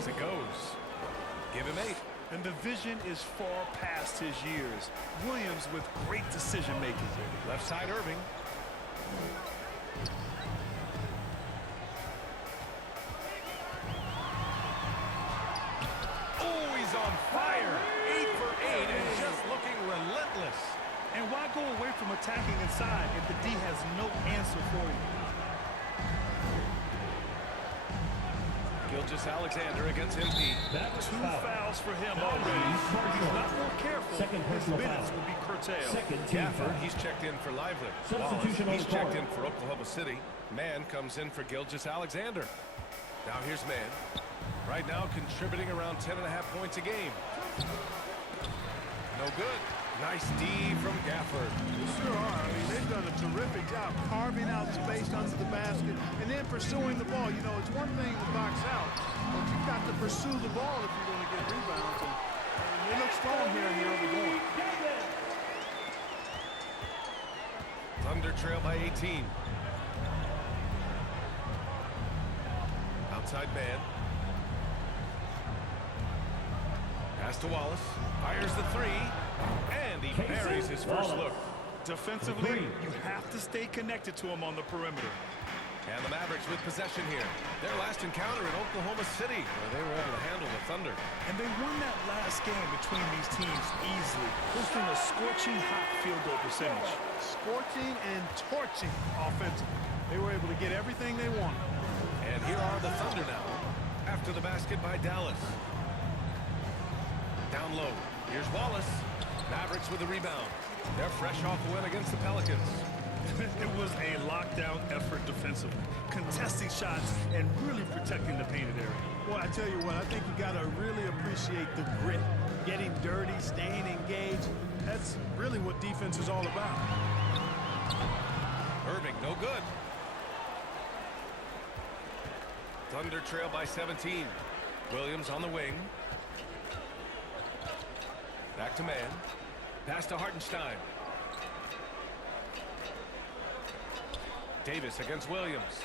as it goes. Give him 8. And the vision is far past his years. Williams with great decision-making. Left side, Irving. Oh, he's on fire. 8 for 8 and just looking relentless. And why go away from attacking inside if the D has no answer for you? Gilgeous-Alexander against MP. 2 fouls for him already. If he's not more careful, his minutes will be curtailed. Gafford, he's checked in for Lively. Wallace, he's checked in for Oklahoma City. Mann comes in for Gilgeous-Alexander. Now here's Mann. Right now contributing around 10.5 points a game. No good. Nice D from Gafford. They sure are. I mean, they've done a terrific job carving out space under the basket and then pursuing the ball. You know, it's one thing to box out, but you've got to pursue the ball if you're going to get rebounds. And they look strong here in the early going. Thunder trail by 18. Outside man. Pass to Wallace. Fires the 3. And he buries his first look. Defensively, you have to stay connected to him on the perimeter. And the Mavericks with possession here. Their last encounter in Oklahoma City, where they were able to handle the Thunder. And they won that last game between these teams easily, boasting a scorching hot field goal percentage. Scorching and torching offensively. They were able to get everything they wanted. And here are the Thunder now, after the basket by Dallas. Down low. Here's Wallace. Mavericks with the rebound. They're fresh off a win against the Pelicans. It was a lockdown effort defensively, contesting shots and really protecting the painted area. Well, I tell you what, I think you got to really appreciate the grit. Getting dirty, staying engaged. That's really what defense is all about. Irving, no good. Thunder trail by 17. Williams on the wing. Back to Mann. Pass to Hartenstein. Davis against Williams.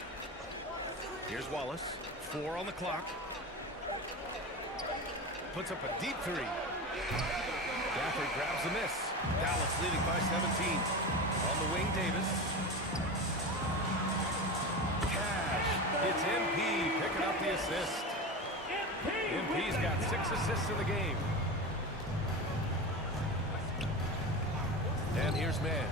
Here's Wallace. 4 on the clock. Puts up a deep 3. Gafford grabs the miss. Dallas leading by 17. On the wing, Davis. Cash. It's MP picking up the assist. MP's got 6 assists in the game. And here's Mann.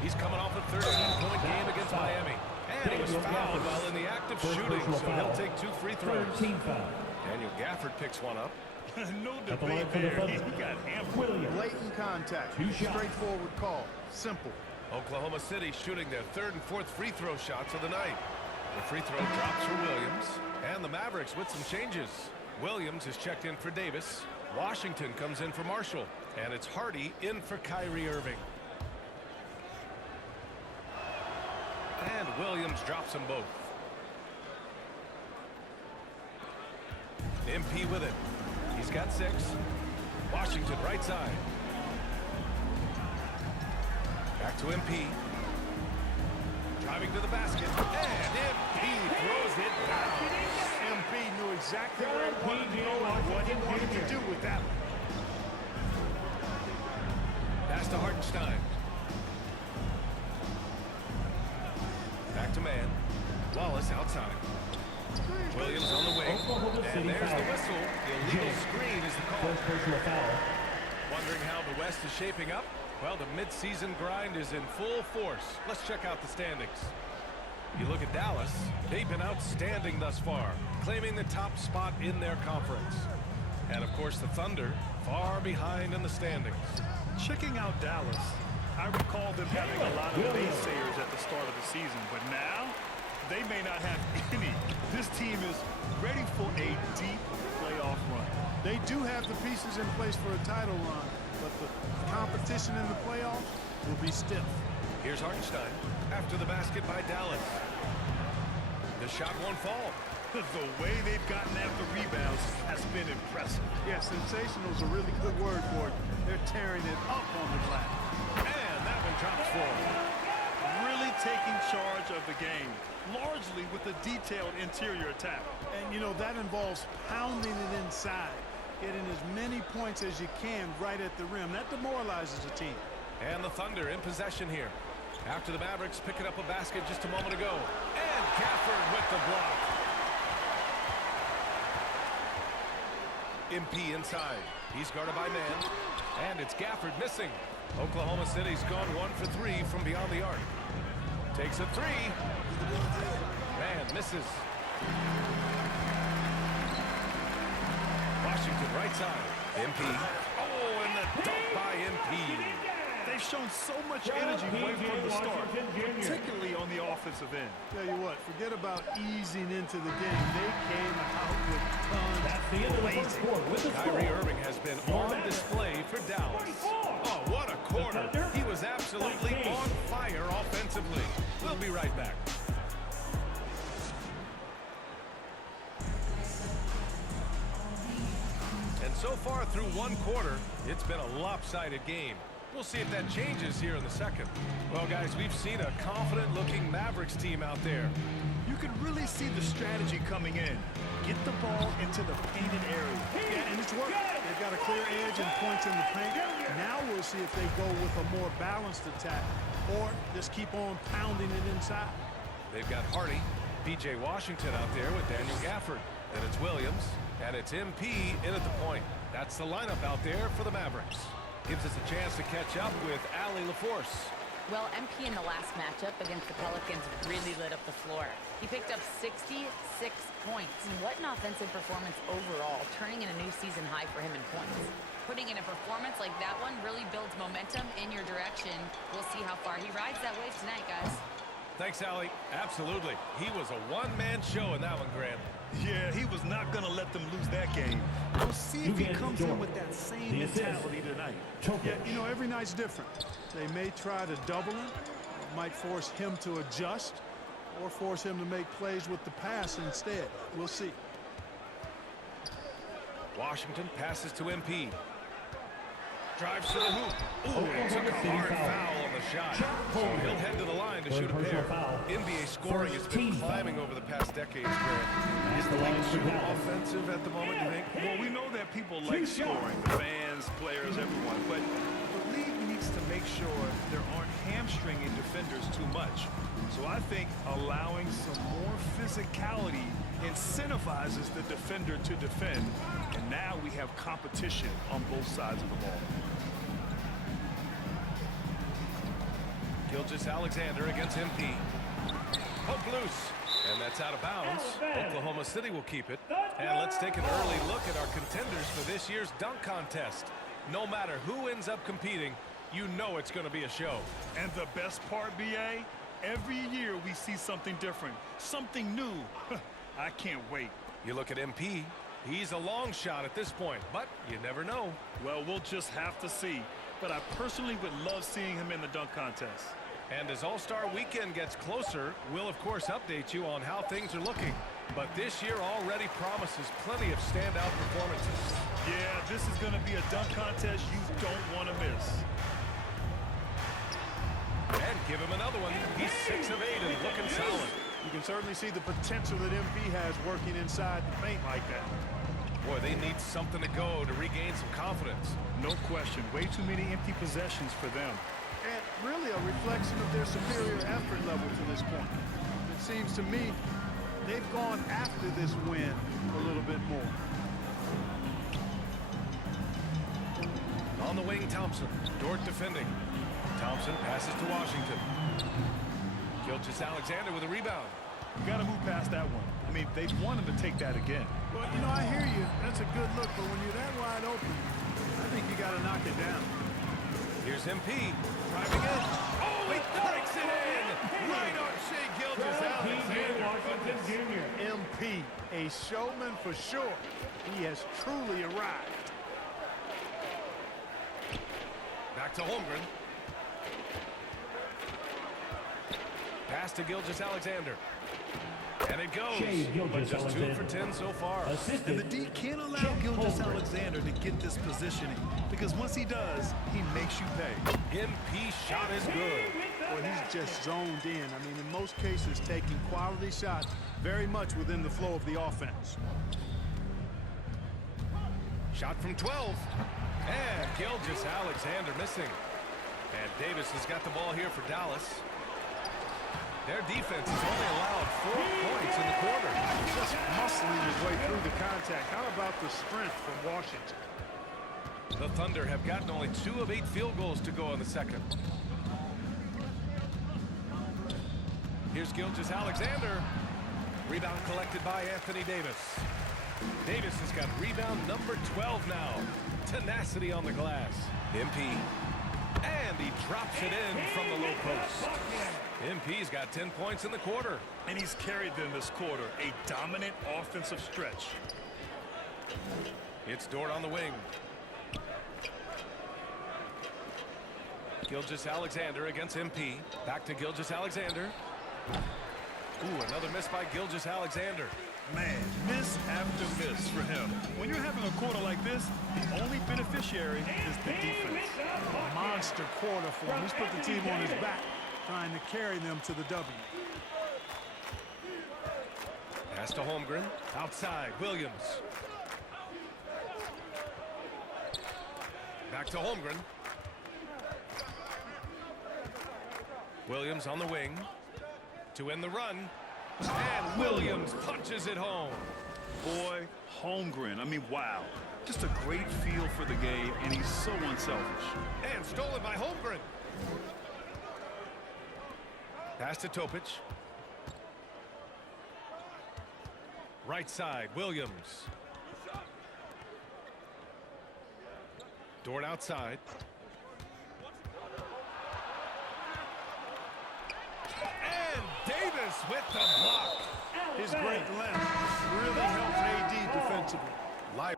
He's coming off a 13-point game against Miami. And he was fouled while in the act of shooting, so he'll take 2 free throws. Daniel Gafford picks one up. No debate there. He got hammered. Blatant contact. Straightforward call. Simple. Oklahoma City shooting their 3rd and 4th free throw shots of the night. The free throw drops for Williams. And the Mavericks with some changes. Williams is checked in for Davis. Washington comes in for Marshall. And it's Hardy in for Kyrie Irving. And Williams drops them both. MP with it. He's got 6. Washington right side. Back to MP. Driving to the basket. And MP throws it down. MP knew exactly where he wanted to go and what he wanted to do with that one. Pass to Hartenstein. Back to Mann. Wallace outside. Williams on the wing. And there's the whistle. The illegal screen is the call. Wondering how the West is shaping up? Well, the midseason grind is in full force. Let's check out the standings. You look at Dallas. They've been outstanding thus far, claiming the top spot in their conference. And, of course, the Thunder far behind in the standings. Checking out Dallas, I recall them having a lot of naysayers at the start of the season, but now they may not have any. This team is ready for a deep playoff run. They do have the pieces in place for a title run, but the competition in the playoffs will be stiff. Here's Hartenstein after the basket by Dallas. The shot won't fall. The way they've gotten after rebounds has been impressive. Yeah, sensational is a really good word for it. They're tearing it up on the glass. And that one drops for him. Really taking charge of the game, largely with a detailed interior attack. And, you know, that involves pounding it inside, getting as many points as you can right at the rim. That demoralizes a team. And the Thunder in possession here. After the Mavericks picking up a basket just a moment ago. And Gafford with the block. MP inside. He's guarded by man. And it's Gafford missing. Oklahoma City's gone 1 for 3 from beyond the arc. Takes a three. Man misses. Washington right side. MP. Oh, and the dunk by MP. They've shown so much energy right from the start, particularly on the offensive end. Tell you what, forget about easing into the game. They came out with tons. That's the end of the first quarter with the Kyrie score. Irving has been on display for Dallas. Oh, what a quarter. He was absolutely on fire offensively. We'll be right back. And so far through one quarter, it's been a lopsided game. We'll see if that changes here in the second. Well, guys, we've seen a confident-looking Mavericks team out there. You can really see the strategy coming in. Get the ball into the painted area. Yeah, and it's working. They've got a clear edge and points in the paint. Now we'll see if they go with a more balanced attack or just keep on pounding it inside. They've got Hardy, P.J. Washington out there with Daniel Gafford. Then it's Williams, and it's MP in at the point. That's the lineup out there for the Mavericks. Gives us a chance to catch up with Allie LaForce. Well, MP in the last matchup against the Pelicans really lit up the floor. He picked up 66 points. And what an offensive performance overall, turning in a new season high for him in points. Putting in a performance like that one really builds momentum in your direction. We'll see how far he rides that wave tonight, guys. Thanks, Allie. Absolutely. He was a one-man show in that one, Grant. Yeah, he was not going to let them lose that game. We'll see if he comes in with that same mentality tonight. Yeah, you know, every night's different. They may try to double him. It might force him to adjust or force him to make plays with the pass instead. We'll see. Washington passes to MP. Drives to the hoop. Ooh, took a hard foul on the shot. So he'll head to the line to shoot a pair. NBA scoring has been climbing over the past decades, Grant. Is the league too offensive at the moment, you think? Well, we know that people like scoring, the fans, players, everyone, but the league needs to make sure there aren't hamstringing defenders too much. So I think allowing some more physicality incentivizes the defender to defend, and now we have competition on both sides of the ball. Gilgeous-Alexander against MP. Poke loose. And that's out of bounds. Oklahoma City will keep it. And let's take an early look at our contenders for this year's dunk contest. No matter who ends up competing, you know it's going to be a show. And the best part, BA, every year we see something different, something new. I can't wait. You look at MP. He's a long shot at this point, but you never know. Well, we'll just have to see. But I personally would love seeing him in the dunk contest. And as All-Star Weekend gets closer, we'll of course update you on how things are looking. But this year already promises plenty of standout performances. Yeah, this is going to be a dunk contest you don't want to miss. And give him another one. He's 6 of 8 and looking solid. You can certainly see the potential that MP has working inside the paint like that. Boy, they need something to go to regain some confidence. No question. Way too many empty possessions for them. And really a reflection of their superior effort level to this point. It seems to me they've gone after this win a little bit more. On the wing, Thompson. Dort defending. Thompson passes to Washington. Gilgeous-Alexander with a rebound. You got to move past that one. I mean, they want him to take that again. Well, you know, I hear you. That's a good look, but when you're that wide open, I think you got to knock it down. Here's MP. Driving in. Oh, he breaks it in! Right on Shea Gilgeous-Alexander. MP, a showman for sure. He has truly arrived. Back to Holmgren. Pass to Gilgeous-Alexander. And it goes. But just 2 for 10 so far. And the D can't allow Gilgeous-Alexander to get this positioning, because once he does, he makes you pay. MP shot is good. Well, he's just zoned in. I mean, in most cases, taking quality shots very much within the flow of the offense. Shot from 12. And Gilgeous-Alexander missing. And Davis has got the ball here for Dallas. Their defense has only allowed 4 points in the quarter. Just muscling his way through the contact. How about the strength from Washington? The Thunder have gotten only 2 of 8 field goals to go in the second. Here's Gilgeous-Alexander. Rebound collected by Anthony Davis. Davis has got rebound number 12 now. Tenacity on the glass. MP. And he drops it in from the low post. MP's got 10 points in the quarter. And he's carried them this quarter. A dominant offensive stretch. It's Dort on the wing. Gilgeous-Alexander against MP. Back to Gilgeous-Alexander. Ooh, another miss by Gilgeous-Alexander. Man, miss after miss for him. When you're having a quarter like this, the only beneficiary is the defense. A monster quarter for him. He's put the team on his back, trying to carry them to the W. Pass to Holmgren. Outside, Williams. Back to Holmgren. Williams on the wing to end the run. And Williams punches it home. Boy, Holmgren, I mean, wow. Just a great feel for the game, and he's so unselfish. And stolen by Holmgren. Pass to Topic. Right side, Williams. Dort outside. And Davis with the block. His great length really helps AD defensively. Live.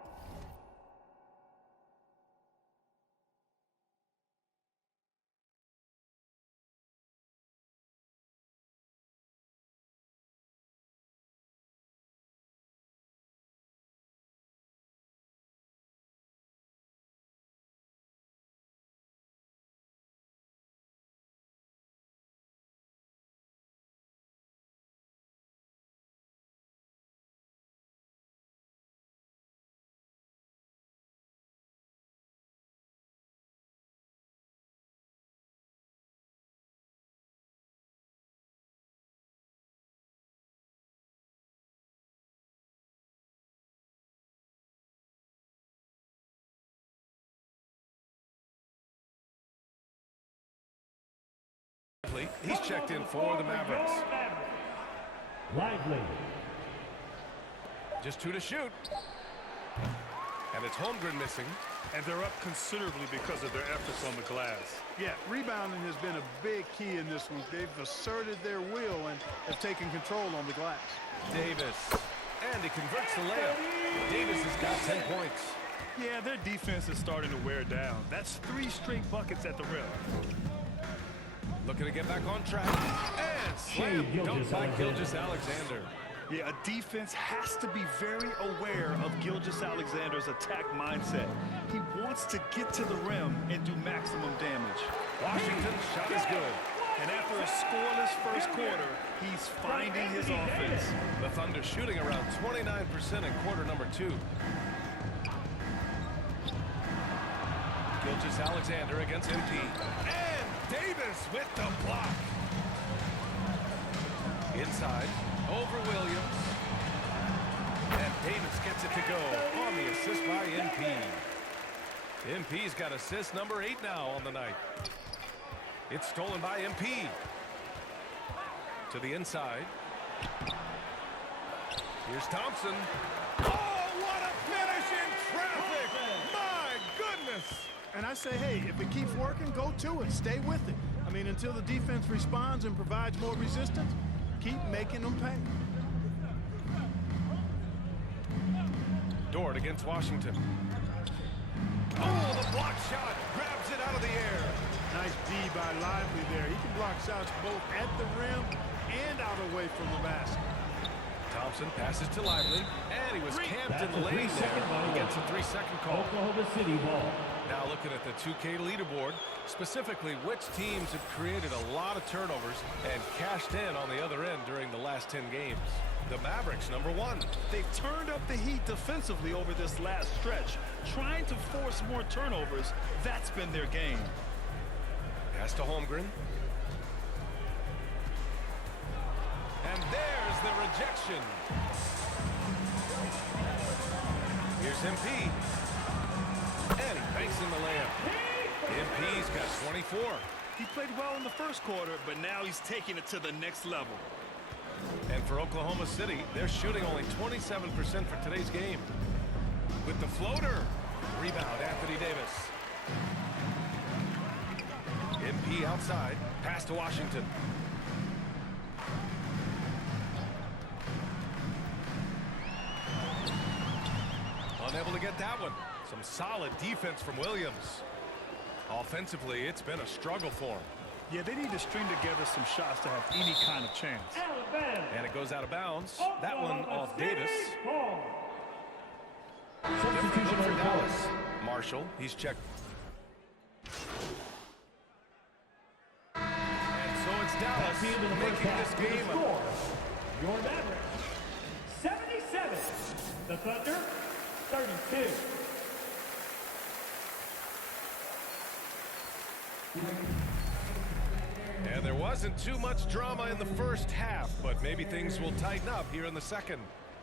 He's checked in for the Mavericks. Lively. Just 2 to shoot. And it's Holmgren missing. And they're up considerably because of their efforts on the glass. Yeah, rebounding has been a big key in this week. They've asserted their will and have taken control on the glass. Davis. And he converts the layup. Davis has got 10 points. Yeah, their defense is starting to wear down. That's 3 straight buckets at the rim. Looking to get back on track. And slam dunk by Gilgeous-Alexander. Yeah, a defense has to be very aware of Gilgeous-Alexander's attack mindset. He wants to get to the rim and do maximum damage. Washington's shot is good. And after a scoreless first quarter, he's finding his offense. The Thunder shooting around 29% in quarter number 2. Gilgeous-Alexander against MP. And Davis with the block. Inside, over Williams. And Davis gets it to go on the assist by MP. MP's got assist number 8 now on the night. It's stolen by MP. To the inside. Here's Thompson. Oh, what a finish in traffic! My goodness! And I say, hey, if it keeps working, go to it. Stay with it. I mean, until the defense responds and provides more resistance, keep making them pay. Dort against Washington. Oh, the block shot grabs it out of the air. Nice D by Lively there. He can block shots both at the rim and out away from the basket. Thompson passes to Lively, and he was camped in the lane there. He gets a 3-second call. Oklahoma City ball. Now looking at the 2K leaderboard, specifically which teams have created a lot of turnovers and cashed in on the other end during the last 10 games. The Mavericks, number 1. They've turned up the heat defensively over this last stretch, trying to force more turnovers. That's been their game. Pass to Holmgren. And there's the rejection. Here's MP. And he banks in the layup. MP's got 24. He played well in the first quarter, but now he's taking it to the next level. And for Oklahoma City, they're shooting only 27% for today's game. With the floater. Rebound, Anthony Davis. MP outside. Pass to Washington. Unable to get that one. Some solid defense from Williams. Offensively, it's been a struggle for him. Yeah, they need to string together some shots to have any kind of chance. And it goes out of bounds. That one off Davis. Substitution Different look for on Dallas. court. Marshall, he's checked. And so it's Dallas Team in the first making half this with a game. score. Your Mavericks, 77. The Thunder, 32. And there wasn't too much drama in the first half, but maybe things will tighten up here in the second.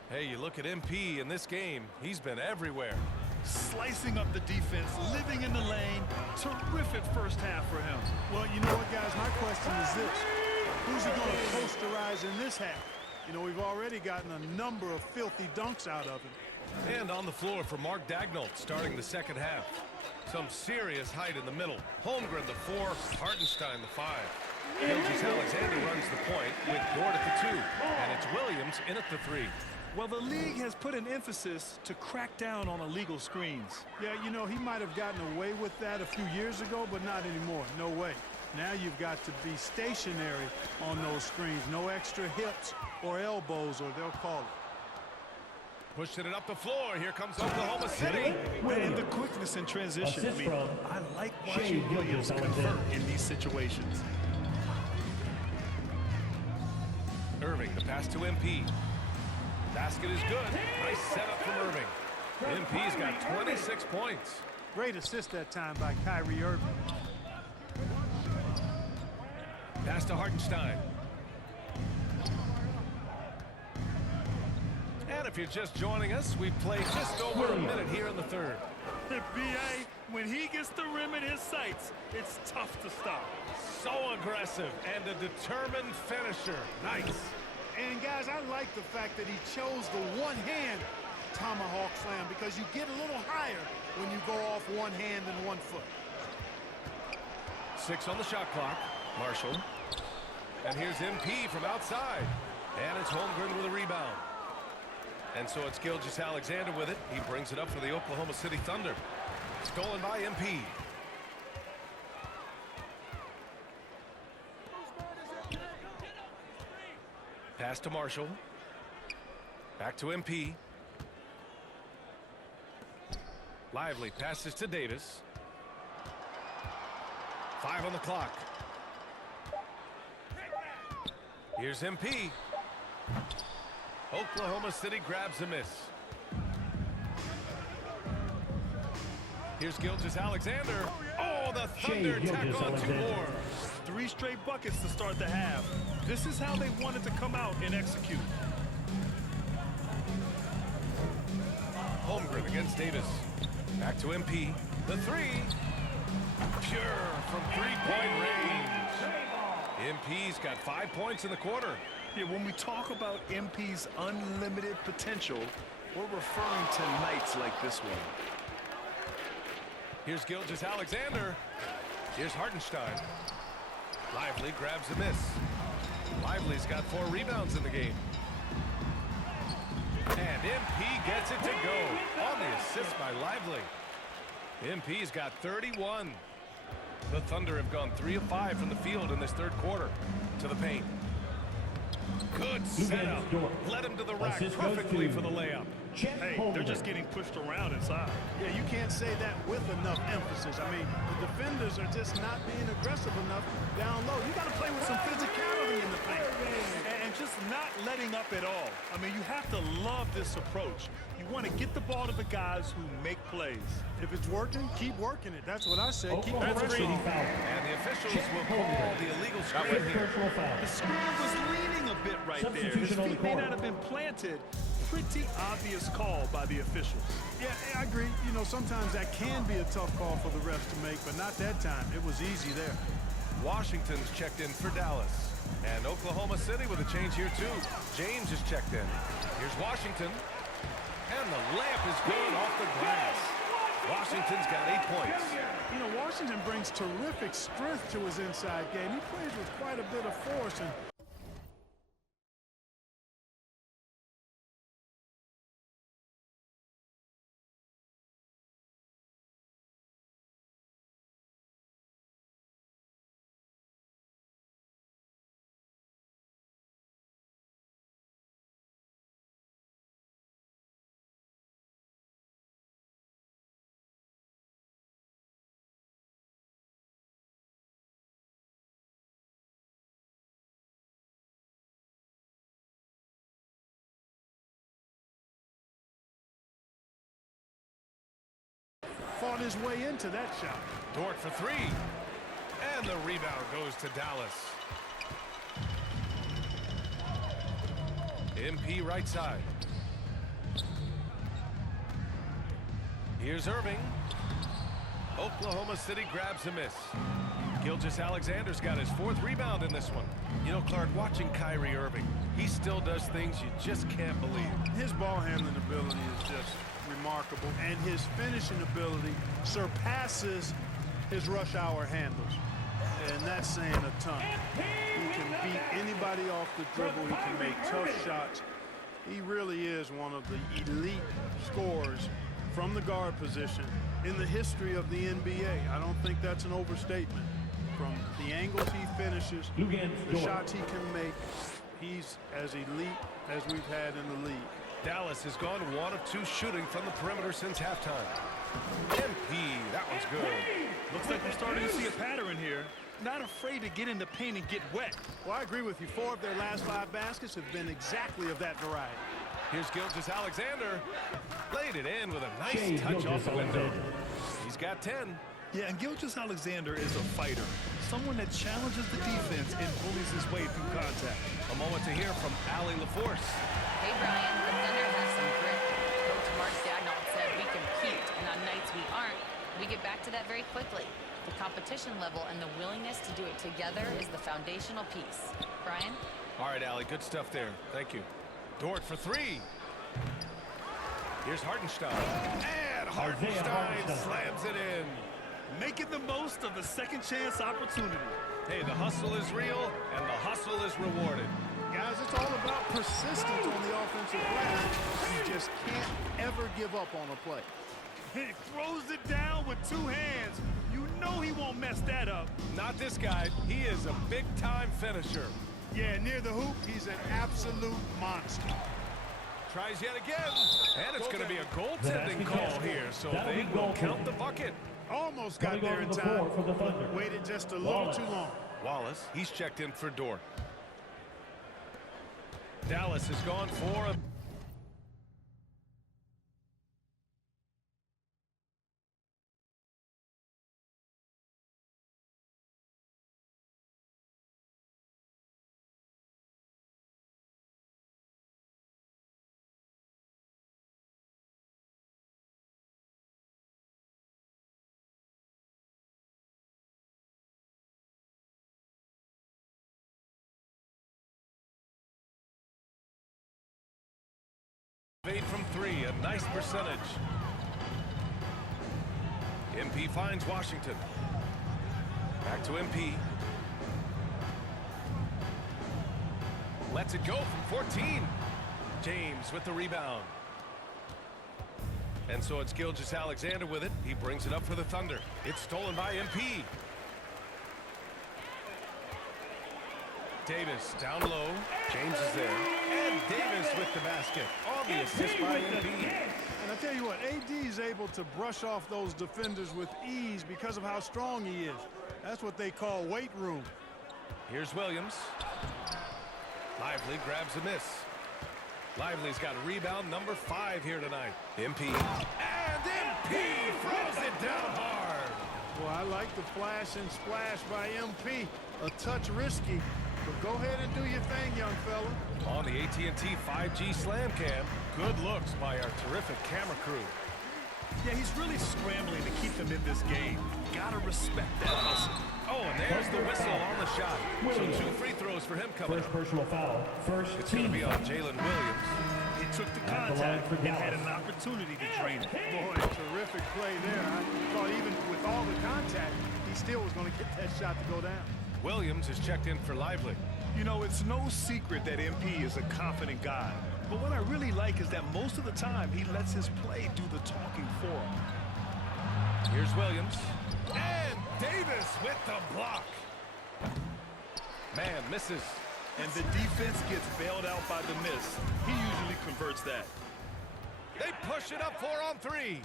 Hey, you look at MP in this game, he's been everywhere. Slicing up the defense, living in the lane. Terrific first half for him. Well, you know what, guys? My question is this. Who's he going to posterize in this half? You know, we've already gotten a number of filthy dunks out of him. And on the floor for Mark Daigneault starting the second half. Some serious height in the middle. Holmgren the 4, Hartenstein the 5. Gilgeous-Alexander runs the point with Dort at the 2. And it's Williams in at the 3. Well, the league has put an emphasis to crack down on illegal screens. Yeah, you know, he might have gotten away with that a few years ago, but not anymore. No way. Now you've got to be stationary on those screens. No extra hips or elbows, or they'll call it. Pushing it up the floor. Here comes Oklahoma City. And the quickness in transition. Assist from I like watching Williams convert in these situations. Irving, the pass to MP. Basket is good. Nice setup from Irving. MP's got 26 points. Great assist that time by Kyrie Irving. Pass to Hartenstein. And if you're just joining us, we've played just over a minute here in the third. B.A., when he gets the rim in his sights, it's tough to stop. So aggressive and a determined finisher. Nice. And, guys, I like the fact that he chose the one-hand tomahawk slam because you get a little higher when you go off one hand and 1 foot. 6 on the shot clock. Marshall. And here's MP from outside. And it's Holmgren with a rebound. And so it's Gilgeous-Alexander with it. He brings it up for the Oklahoma City Thunder. Stolen by MP. Pass to Marshall. Back to MP. Lively passes to Davis. 5 on the clock. Here's MP. Oklahoma City grabs a miss. Here's Gilgeous-Alexander. Oh, the Thunder tack on 2 more. 3 straight buckets to start the half. This is how they wanted to come out and execute. Holmgren against Davis. Back to MP. The 3. Pure from 3-point range. MP's got 5 points in the quarter. Yeah, when we talk about MP's unlimited potential, we're referring to nights like this one. Here's Gilgeous-Alexander. Here's Hartenstein. Lively grabs a miss. Lively's got 4 rebounds in the game. And MP gets it to go on the assist by Lively. MP's got 31. The Thunder have gone 3 of 5 from the field in this third quarter. To the paint. Good setup. Led him to the rack perfectly for the layup. Hey, they're just getting pushed around inside. Yeah, you can't say that with enough emphasis. I mean, the defenders are just not being aggressive enough down low. You got to play with some physicality in the paint. And just not letting up at all. I mean, you have to love this approach. You want to get the ball to the guys who make plays. If it's working, keep working it. That's what I say. Keep the Oklahoma pressure City on. foul. And the officials will call the illegal screen here. Personal foul. The screen was leaning a bit right there. His Substitution on the feet may court. not have been planted. Pretty obvious call by the officials. Yeah, I agree. You know, sometimes that can be a tough call for the refs to make, but not that time. It was easy there. Washington's checked in for Dallas. And Oklahoma City with a change here, too. James is checked in. Here's Washington. And the layup is good off the glass. Washington's got 8 points. You know, Washington brings terrific strength to his inside game. He plays with quite a bit of force. And fought his way into that shot. Dort for 3. And the rebound goes to Dallas. MP right side. Here's Irving. Oklahoma City grabs a miss. Gilgeous-Alexander's got his 4th rebound in this one. You know, Clark, watching Kyrie Irving, he still does things you just can't believe. His ball handling ability is just remarkable, and his finishing ability surpasses his rush hour handles. And that's saying a ton. He can beat anybody off the dribble. He can make tough shots. He really is one of the elite scorers from the guard position in the history of the NBA. I don't think that's an overstatement. From the angles he finishes, the shots he can make, he's as elite as we've had in the league. Dallas has gone 1 of 2 shooting from the perimeter since halftime. MP, that one's good. Looks like we're starting to see a pattern here. Not afraid to get in the paint and get wet. Well, I agree with you. 4 of their last 5 baskets have been exactly of that variety. Here's Gilgeous-Alexander. Laid it in with a nice touch off the window. He's got 10. Yeah, and Gilgeous-Alexander is a fighter. Someone that challenges the defense and bullies his way through contact. A moment to hear from Allie LaForce. Hey, Brian, the Thunder have some grit. Coach Mark Dagnall said we compete, and on nights we aren't, we get back to that very quickly. The competition level and the willingness to do it together is the foundational piece. Brian? All right, Allie, good stuff there. Thank you. Dort for 3. Here's Hartenstein. And Hartenstein slams it in. Making the most of the second chance opportunity. Hey, the hustle is real, and the hustle is rewarded. Guys, it's all about persistence on the offensive glass. You just can't ever give up on a play. He throws it down with 2 hands. You know he won't mess that up. Not this guy. He is a big-time finisher. Yeah, near the hoop, he's an absolute monster. Tries yet again. And it's going to be a goaltending call here, so they will count the bucket. Almost got there in time. Waited just a little too long. Wallace, he's checked in for Dort. Dallas has gone for a... Made from 3, a nice percentage. MP finds Washington. Back to MP. Lets it go from 14. James with the rebound. And so it's Gilgeous-Alexander with it. He brings it up for the Thunder. It's stolen by MP. Davis down low. James is there. And Davis with the basket. On the assist by MP. And I tell you what, AD is able to brush off those defenders with ease because of how strong he is. That's what they call weight room. Here's Williams. Lively grabs a miss. Lively's got rebound number 5 here tonight. MP. And MP throws it down hard. Well, I like the flash and splash by MP. A touch risky, but go ahead and do your thing, young fella. On the AT&T 5G Slam Cam, good looks by our terrific camera crew. Yeah, he's really scrambling to keep them in this game. Gotta respect that hustle. Oh, and there's the whistle on the shot. So 2 free throws for him coming First up. personal foul. First It's going to be on Jalen Williams. He took the At the line contact for and had Dallas. an opportunity to drain it. Boy, terrific play there. I thought even with all the contact, he still was going to get that shot to go down. Williams is checked in for Lively. You know, it's no secret that MP is a confident guy. But what I really like is that most of the time he lets his play do the talking for him. Here's Williams. And Davis with the block. Man misses. And the defense gets bailed out by the miss. He usually converts that. They push it up 4 on 3.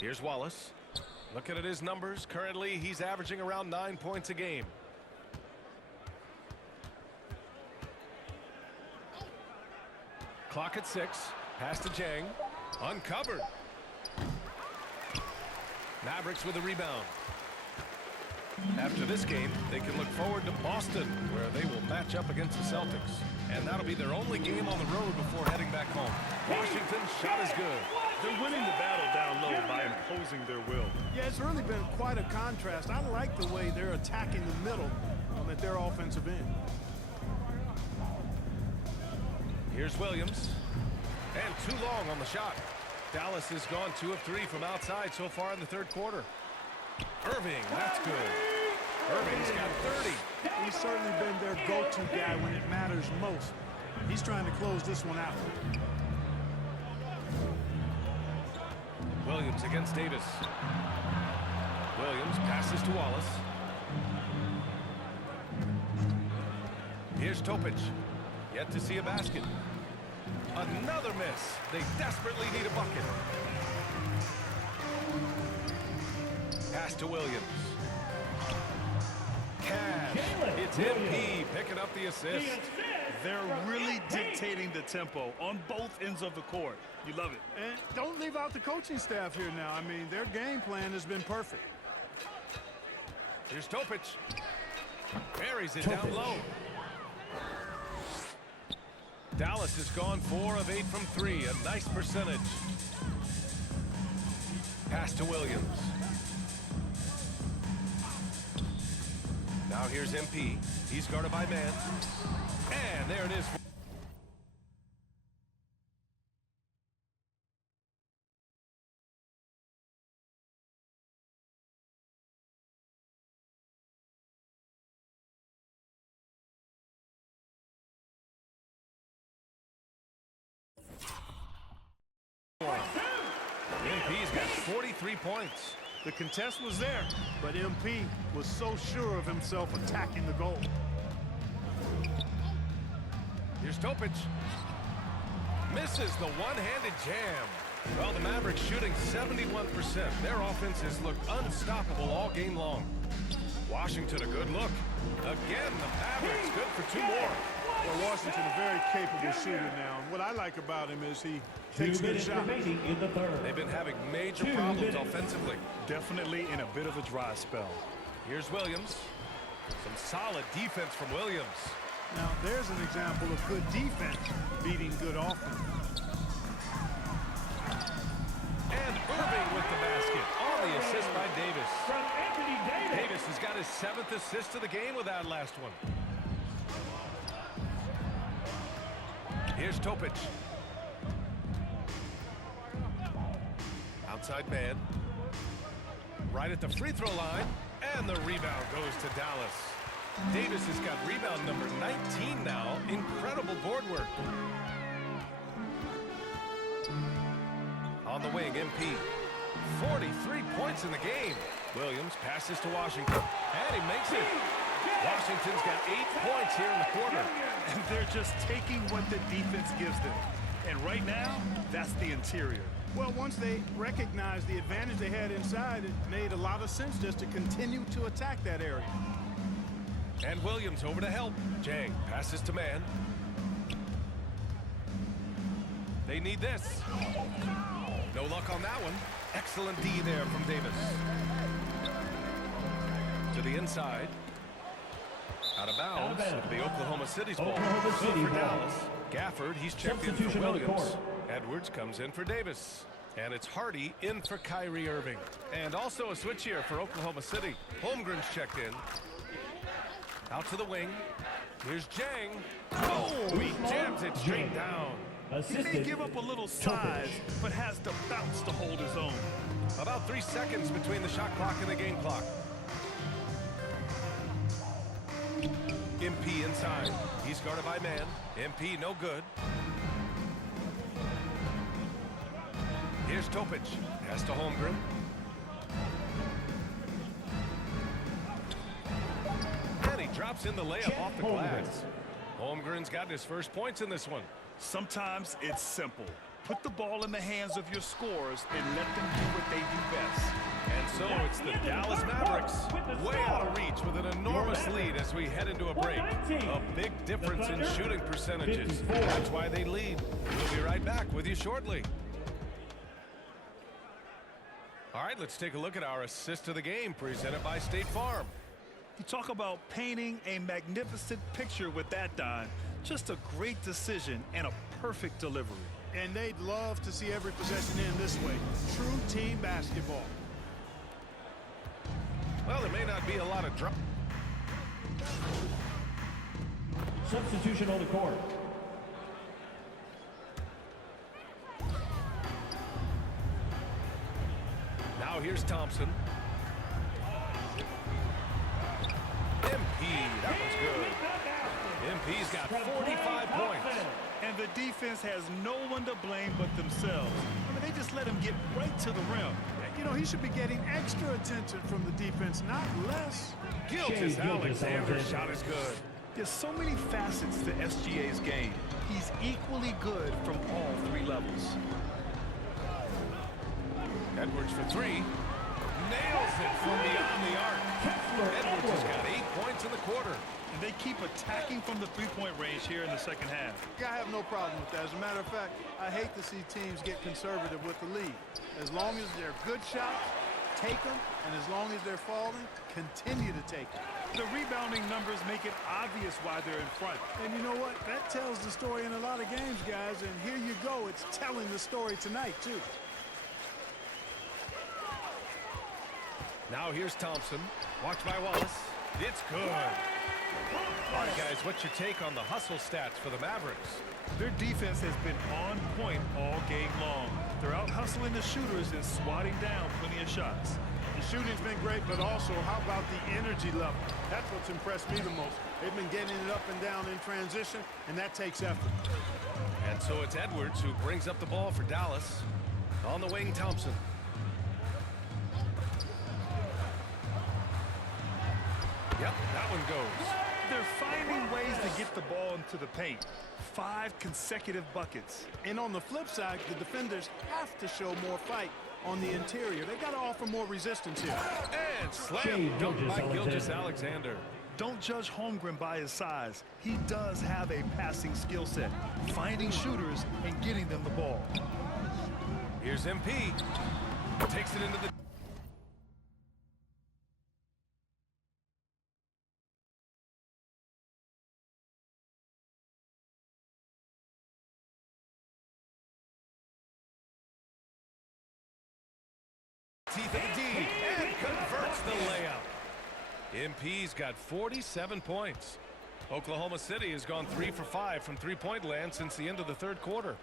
Here's Wallace. Looking at his numbers, currently he's averaging around 9 points a game. Clock at 6. Pass to Jang. Uncovered. Mavericks with a rebound. After this game, they can look forward to Boston, where they will match up against the Celtics. And that'll be their only game on the road before heading back home. Washington's shot is good. They're winning the battle down low by imposing their will. Yeah, it's really been quite a contrast. I like the way they're attacking the middle at their offensive end. Here's Williams. And too long on the shot. Dallas has gone 2 of 3 from outside so far in the third quarter. Irving, that's good. Irving's got 30. He's certainly been their go-to guy when it matters most. He's trying to close this one out. Williams against Davis. Williams passes to Wallace. Here's Topic. Yet to see a basket. Another miss. They desperately need a bucket. Pass to Williams. Cash. It's MP picking up the assist. They're really dictating the tempo on both ends of the court. You love it. And don't leave out the coaching staff here now. I mean, their game plan has been perfect. Here's Topic. Buries it down low. Dallas has gone 4 of 8 from 3. A nice percentage. Pass to Williams. Now here's MP. He's guarded by man. And there it is. MP's got 43 points. The contest was there, but MP was so sure of himself attacking the goal. Here's Topic. Misses the one-handed jam. Well, the Mavericks shooting 71%. Their offense has looked unstoppable all game long. Washington a good look. Again, the Mavericks good for 2 more. Well, Washington a very capable shooter now. And what I like about him is he takes good shots. In the third. They've been having major problems offensively. Definitely in a bit of a dry spell. Here's Williams. Some solid defense from Williams. Now, there's an example of good defense beating good offense. And Irving with the basket on the assist by Davis. From Anthony Davis. Davis has got his 7th assist of the game with that last one. Here's Topic. Outside man. Right at the free throw line. And the rebound goes to Dallas. Davis has got rebound number 19 now. Incredible board work. On the wing, MP. 43 points in the game. Williams passes to Washington, and he makes it. Washington's got 8 points here in the quarter. And they're just taking what the defense gives them. And right now, that's the interior. Well, once they recognized the advantage they had inside, it made a lot of sense just to continue to attack that area. And Williams over to help. Jang passes to man. They need this. No luck on that one. Excellent D there from Davis. To the inside. Out of bounds. It'll be Oklahoma City's ball. So for Dallas, Gafford, he's checked in for Williams. Edwards comes in for Davis. And it's Hardy in for Kyrie Irving. And also a switch here for Oklahoma City. Holmgren's checked in. Out to the wing. Here's Jang. Oh, he jams it straight down. He may give up a little size, but has the bounce to hold his own. About 3 seconds between the shot clock and the game clock. MP inside. He's guarded by man. MP no good. Here's Topic. Pass to Holmgren. And he drops in the layup off the glass. Holmgren's got his first points in this one. Sometimes it's simple. Put the ball in the hands of your scorers and let them do what they do best. And so it's the Dallas Mavericks way out of reach with an enormous lead as we head into a break. A big difference in shooting percentages. That's why they lead. We'll be right back with you shortly. All right, let's take a look at our assist of the game presented by State Farm. You talk about painting a magnificent picture with that, Don. Just a great decision and a perfect delivery. And they'd love to see every possession end this way. True team basketball. Well, there may not be a lot of drop. Substitution on the court. Now here's Thompson. MP, that was good. MP's got 45 points. And the defense has no one to blame but themselves. I mean, they just let him get right to the rim. You know, he should be getting extra attention from the defense, not less. Gilgeous-Alexander's shot is good. There's so many facets to SGA's game. He's equally good from all 3 levels. Edwards for 3. Nails it from beyond the arc. Edwards has got 8 points in the quarter. And they keep attacking from the three-point range here in the second half. I have no problem with that. As a matter of fact, I hate to see teams get conservative with the lead. As long as they're good shots, take them. And as long as they're falling, continue to take them. The rebounding numbers make it obvious why they're in front. And you know what? That tells the story in a lot of games, guys. And here you go. It's telling the story tonight, too. Now here's Thompson. Watch by Wallace. It's good. All right, guys, what's your take on the hustle stats for the Mavericks? Their defense has been on point all game long. They're out hustling the shooters and swatting down plenty of shots. The shooting's been great, but also how about the energy level? That's what's impressed me the most. They've been getting it up and down in transition, and that takes effort. And so it's Edwards who brings up the ball for Dallas. On the wing, Thompson. Yep, that one goes. They're finding ways to get the ball into the paint. 5 consecutive buckets. And on the flip side, the defenders have to show more fight on the interior. They got to offer more resistance here. And slam dunk by Gilgeous-Alexander. Don't judge Holmgren by his size. He does have a passing skill set, finding shooters and getting them the ball. Here's MP. Takes it into the... teeth of the D and converts the layup. MP's got 47 points. Oklahoma City has gone 3 for 5 from three-point land since the end of the third quarter.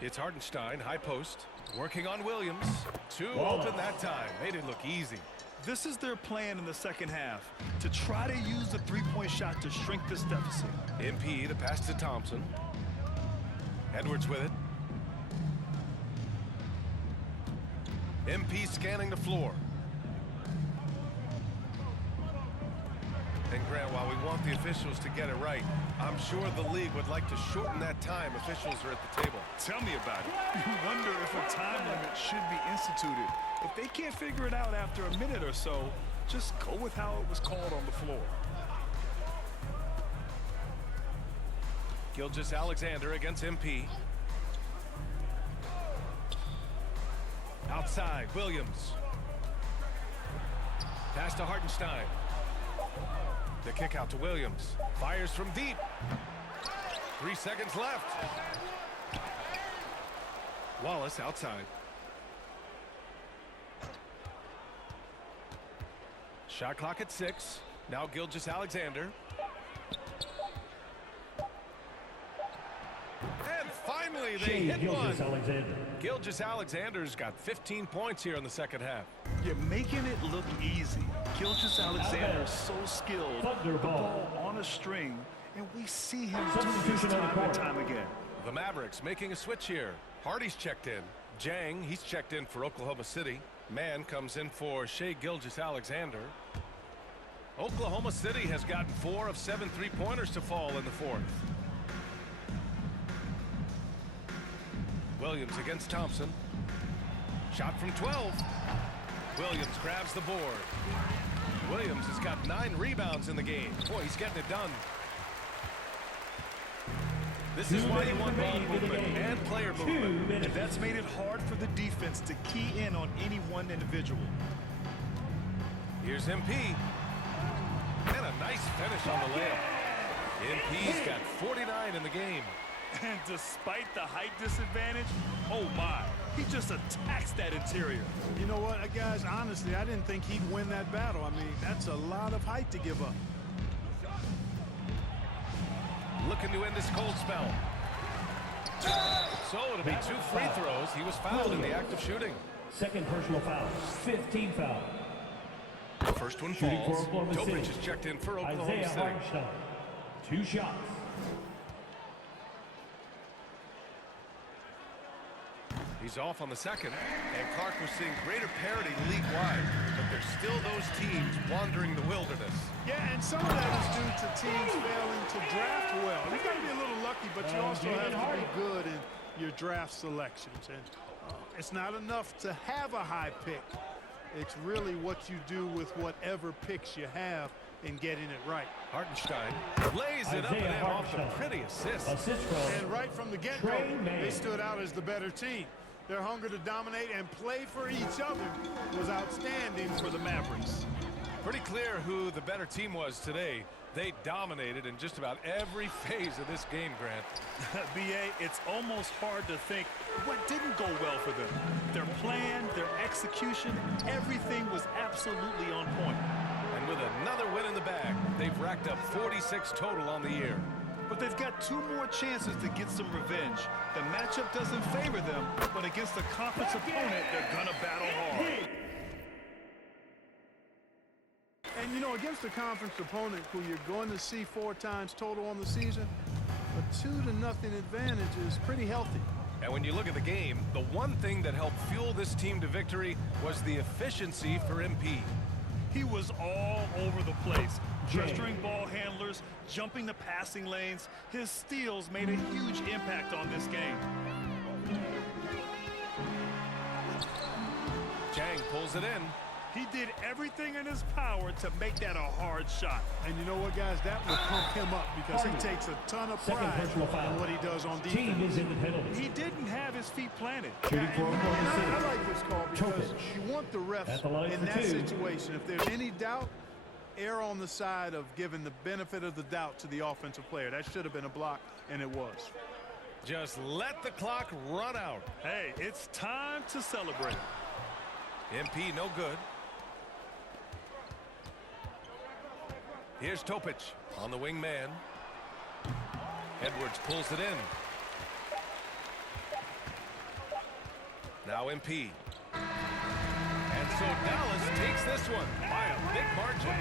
It's Hartenstein, high post, working on Williams. 2 open that time. Made it look easy. This is their plan in the second half, to try to use the three-point shot to shrink this deficit. MP, the pass to Thompson. Edwards with it. MP scanning the floor. And Grant, while we want the officials to get it right, I'm sure the league would like to shorten that time officials are at the table. Tell me about it. You wonder if a time limit should be instituted. If they can't figure it out after a minute or so, just go with how it was called on the floor. Gilgeous-Alexander against MP. Outside, Williams. Pass to Hartenstein. The kick out to Williams. Fires from deep. 3 seconds left. Wallace outside. Shot clock at 6. Now Gilgeous-Alexander. And finally they hit one. Gilgeous-Alexander's got 15 points here in the second half. You're making it look easy. Gilgeous-Alexander is so skilled. The ball on a string, and we see him do this time and time again. The Mavericks making a switch here. Hardy's checked in. Jang, he's checked in for Oklahoma City. Mann comes in for Shai Gilgeous-Alexander. Oklahoma City has gotten 4 of 7 3-pointers to fall in the fourth. Williams against Thompson. Shot from 12. Williams grabs the board. Williams has got 9 rebounds in the game. Boy, he's getting it done. This is why you want ball movement and player movement. And that's made it hard for the defense to key in on any one individual. Here's MP. And a nice finish on the layup. MP's got 49 in the game. And despite the height disadvantage, oh my, he just attacks that interior. You know what, guys, honestly, I didn't think he'd win that battle. I mean, that's a lot of height to give up. Looking to end this cold spell. So it'll be 2 free throws. He was fouled in the act of shooting. Second personal foul. 15 foul. First one falls. Topic is checked in for Oklahoma City. Hartenstein. 2 shots. He's off on the second, and Clark was seeing greater parity league-wide, but there's still those teams wandering the wilderness. Yeah, and some of that is due to teams failing to draft well. You've got to be a little lucky, but you also have to be good in your draft selections. And it's not enough to have a high pick. It's really what you do with whatever picks you have in getting it right. Hartenstein lays it up and in off the pretty assist. And right from the get-go, they stood out as the better team. Their hunger to dominate and play for each other was outstanding for the Mavericks. Pretty clear who the better team was today. They dominated in just about every phase of this game, Grant. B.A., it's almost hard to think what didn't go well for them. Their plan, their execution, everything was absolutely on point. And with another win in the bag, they've racked up 46 total on the year. But they've got 2 more chances to get some revenge. The matchup doesn't favor them, but against a conference opponent, they're gonna battle hard. And you know, against a conference opponent who you're going to see 4 times total on the season, a 2-0 advantage is pretty healthy. And when you look at the game, the one thing that helped fuel this team to victory was the efficiency for MP. He was all over the place, pressuring ball handlers, jumping the passing lanes. His steals made a huge impact on this game. Jang pulls it in. He did everything in his power to make that a hard shot. And you know what, guys? That will pump him up because he takes a ton of pride in what he does on defense. He didn't have his feet planted. I like this call because you want the refs in that situation. If there's any doubt, err on the side of giving the benefit of the doubt to the offensive player. That should have been a block, and it was. Just let the clock run out. Hey, it's time to celebrate. MP no good. Here's Topic on the wing man. Edwards pulls it in. Now MP. And And so Dallas takes this one by a big margin.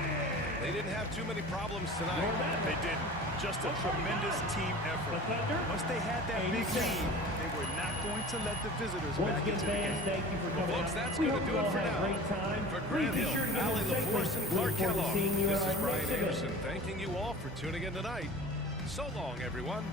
They didn't have too many problems tonight. They didn't. Just a tremendous team effort. Once they had that big lead, they were not going to let the visitors back into the game. Thank you for coming Folks, out. that's We going to hope do you it all for had a now. great time. For Please Grant be Hill, sure to give Allie us a segment. LaForce, and We Clark look forward to Kellogg, seeing you this at is our Brian next event. Anderson thanking you all for tuning in tonight. So long, everyone.